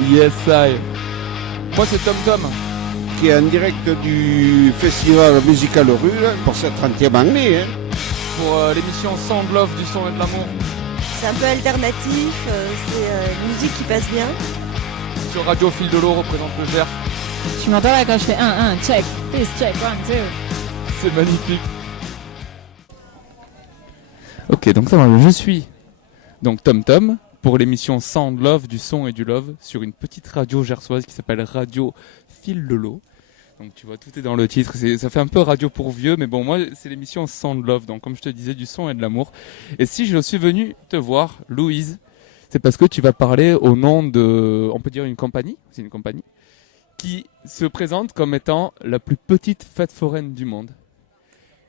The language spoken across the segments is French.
Yes, I. Moi, c'est Tom Tom. Qui est en direct du festival musical rue pour cette 30e année. Pour l'émission Sound Love du son et de l'amour. C'est un peu alternatif, c'est une musique qui passe bien. Sur Radio Fil de l'eau représente le Gers. Tu m'entends là quand je fais 1, check, this, check, 1, 2. C'est magnifique. Ok, donc ça va, je suis donc Tom Tom pour l'émission Sound Love du son et du love sur une petite radio gersoise qui s'appelle Radio Fil de l'eau. Donc tu vois, tout est dans le titre, ça fait un peu radio pour vieux, mais bon, moi c'est l'émission Sound Love, donc comme je te disais, du son et de l'amour. Et si je suis venu te voir, Louise, c'est parce que tu vas parler au nom de, on peut dire une compagnie, c'est une compagnie, qui se présente comme étant la plus petite fête foraine du monde.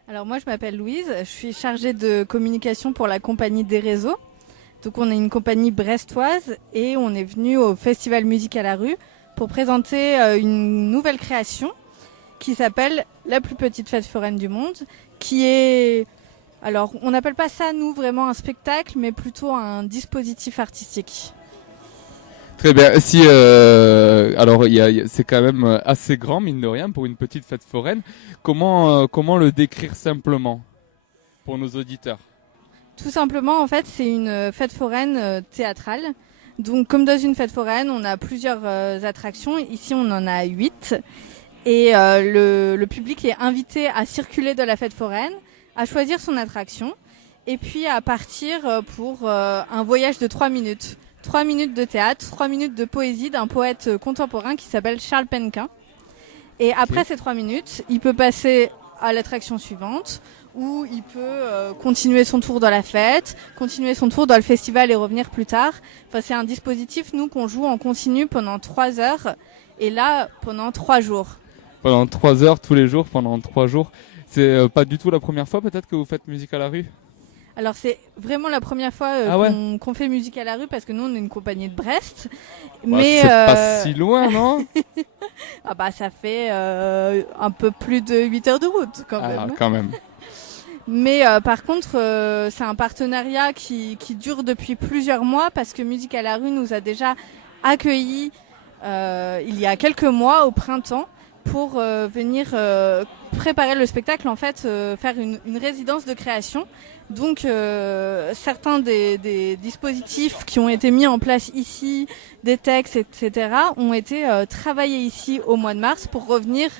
Alors moi je m'appelle Louise, je suis chargée de communication pour la compagnie des réseaux. Donc on est une compagnie brestoise et on est venu au Festival Musique à la rue pour présenter une nouvelle création qui s'appelle La plus petite fête foraine du monde, qui est, alors on n'appelle pas ça nous vraiment un spectacle, mais plutôt un dispositif artistique. Très bien. Si alors c'est quand même assez grand mine de rien pour une petite fête foraine. Comment le décrire simplement pour nos auditeurs? Tout simplement, en fait, c'est une fête foraine théâtrale. Donc, comme dans une fête foraine, on a plusieurs attractions. Ici, on en a 8. Et le public est invité à circuler de la fête foraine, à choisir son attraction, et puis à partir pour un voyage de 3 minutes. 3 minutes de théâtre, 3 minutes de poésie d'un poète contemporain qui s'appelle Charles Penquin. Et après ces 3 minutes, il peut passer à l'attraction suivante, où il peut continuer son tour dans la fête, continuer son tour dans le festival et revenir plus tard. Enfin, c'est un dispositif, nous, qu'on joue en continu pendant 3 heures, et là, pendant 3 jours. Pendant 3 heures, tous les jours, pendant 3 jours. C'est pas du tout la première fois, peut-être, que vous faites musique à la rue? Alors, c'est vraiment la première fois qu'on fait musique à la rue, parce que nous, on est une compagnie de Brest. Mais c'est pas si loin, non? Ah bah, ça fait un peu plus de 8 heures de route, quand même. Ah, quand même. Mais par contre, c'est un partenariat qui dure depuis plusieurs mois, parce que Musique à la rue nous a déjà accueillis il y a quelques mois, au printemps, pour venir préparer le spectacle, en fait, faire une résidence de création. Donc certains des dispositifs qui ont été mis en place ici, des textes, etc., ont été travaillés ici au mois de mars pour revenir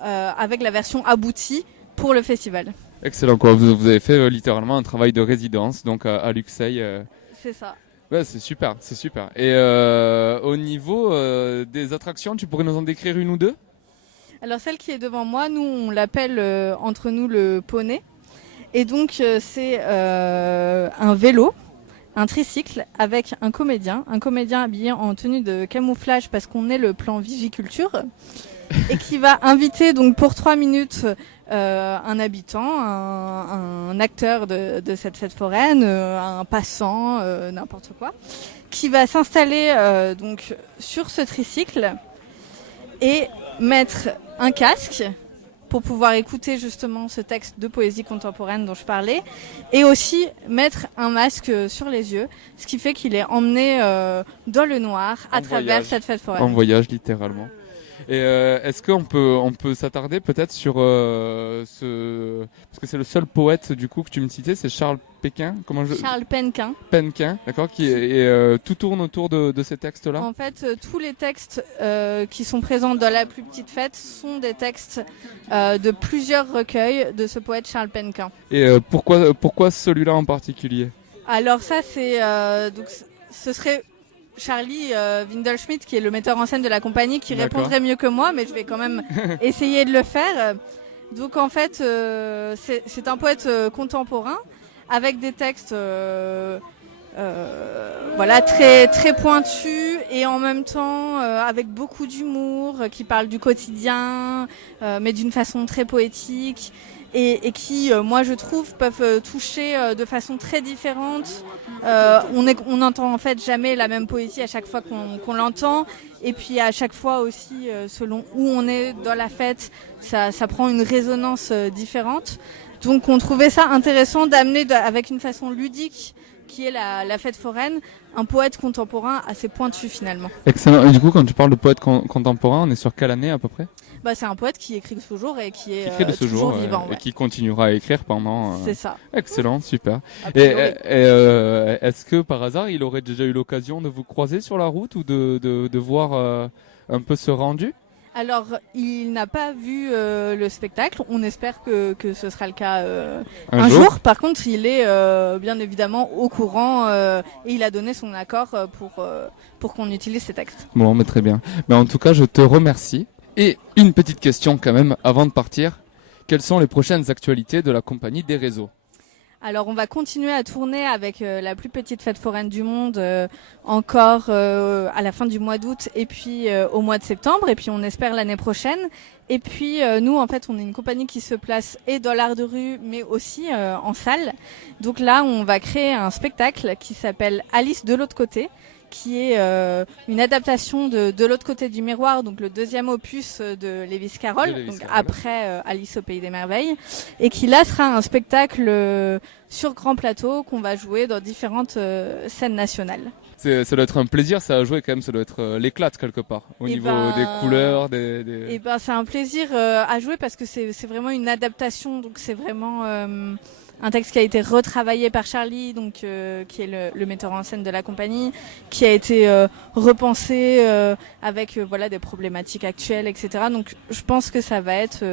avec la version aboutie pour le festival. Excellent, quoi. Vous avez fait littéralement un travail de résidence donc à Luxeuil. C'est ça. Ouais, c'est super, c'est super. Et au niveau des attractions, tu pourrais nous en décrire une ou deux? Alors celle qui est devant moi, nous on l'appelle entre nous le poney. Et donc c'est un vélo, un tricycle avec un comédien habillé en tenue de camouflage parce qu'on est le plan Vigiculture, et qui va inviter donc pour 3 minutes un habitant, un acteur de cette fête foraine, un passant, n'importe quoi, qui va s'installer donc sur ce tricycle et mettre un casque pour pouvoir écouter justement ce texte de poésie contemporaine dont je parlais, et aussi mettre un masque sur les yeux, ce qui fait qu'il est emmené dans le noir à travers cette fête foraine. En voyage, littéralement. Et est-ce qu'on peut s'attarder peut-être sur parce que c'est le seul poète du coup que tu me citais, c'est Charles Péquin. Charles Penquin. Penquin, d'accord, et tout tourne autour de ces textes-là. En fait, tous les textes qui sont présents dans la plus petite fête sont des textes de plusieurs recueils de ce poète Charles Penquin. Et pourquoi celui-là en particulier? Alors ça, c'est donc ce serait Charlie Windelschmidt, qui est le metteur en scène de la compagnie, qui répondrait mieux que moi, mais je vais quand même essayer de le faire. Donc en fait, c'est un poète contemporain avec des textes voilà, très, très pointus, et en même temps avec beaucoup d'humour, qui parlent du quotidien, mais d'une façon très poétique, et qui, moi je trouve, peuvent toucher de façon très différente. On n'entend en fait jamais la même poésie à chaque fois qu'on l'entend, et puis à chaque fois aussi, selon où on est dans la fête, ça prend une résonance différente. Donc on trouvait ça intéressant d'amener avec une façon ludique qui est la fête foraine, un poète contemporain assez pointu finalement. Excellent. Et du coup, quand tu parles de poète contemporain, on est sur quelle année à peu près? C'est un poète qui écrit de ce jour et qui est Qui écrit de ce toujours jour vivant. et qui continuera à écrire pendant. C'est ça. Excellent, super. A Et, priori. est-ce que par hasard, il aurait déjà eu l'occasion de vous croiser sur la route ou de voir un peu ce rendu? Alors, il n'a pas vu le spectacle. On espère que ce sera le cas un jour. Par contre, il est bien évidemment au courant et il a donné son accord pour qu'on utilise ces textes. Bon, mais très bien. Mais en tout cas, je te remercie. Et une petite question quand même avant de partir. Quelles sont les prochaines actualités de la compagnie des réseaux? Alors on va continuer à tourner avec la plus petite fête foraine du monde encore à la fin du mois d'août et puis au mois de septembre et puis on espère l'année prochaine. Et puis nous en fait on est une compagnie qui se place et dans l'art de rue mais aussi en salle. Donc là on va créer un spectacle qui s'appelle Alice de l'autre côté, qui est une adaptation de l'autre côté du miroir, donc le deuxième opus de Lewis Carroll, donc après Alice au pays des merveilles, et qui là sera un spectacle sur grand plateau qu'on va jouer dans différentes scènes nationales. Ça doit être un plaisir, ça à jouer quand même, ça doit être l'éclate quelque part, au niveau des couleurs, Et c'est un plaisir à jouer parce que c'est vraiment une adaptation, donc c'est vraiment un texte qui a été retravaillé par Charlie, donc qui est le metteur en scène de la compagnie, qui a été repensé avec des problématiques actuelles, etc. Donc je pense que ça va être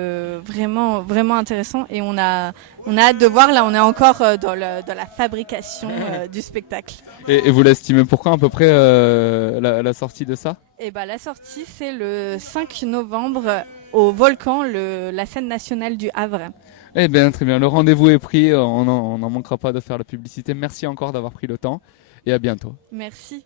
vraiment vraiment intéressant et on a hâte de voir. Là, on est encore dans la fabrication du spectacle. Et vous l'estimez pour quand à peu près la sortie de ça? La sortie c'est le 5 novembre au Volcan, la scène nationale du Havre. Eh bien, très bien. Le rendez-vous est pris. On n'en manquera pas de faire la publicité. Merci encore d'avoir pris le temps et à bientôt. Merci.